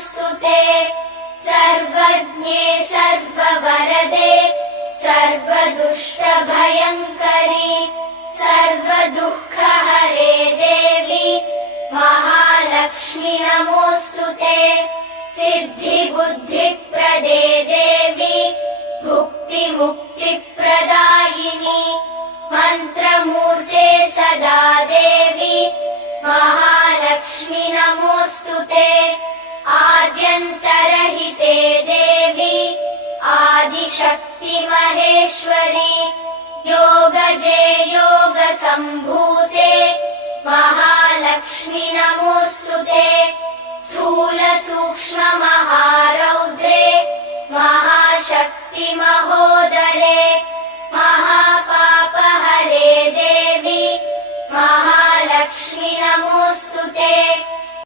नमोऽस्तु ते सर्वज्ञे सर्ववरदे सर्वदुष्टभयङ्करि सर्वदुःखहरे देवी महालक्ष्मी नमोऽस्तु ते सिद्धिबुद्धिप्रदे देवी भुक्तिमुक्तिप्रदायिनि मन्त्रमूर्ते सदा देवी महालक्ष्मी नमोऽस्तु ते आद्यन्तरहिते देवी आदिशक्ति महेश्वरी योगजे योगसम्भूते महालक्ष्मी नमोऽस्तु ते स्थूल सूक्ष्म महारौद्रे महाशक्ति महो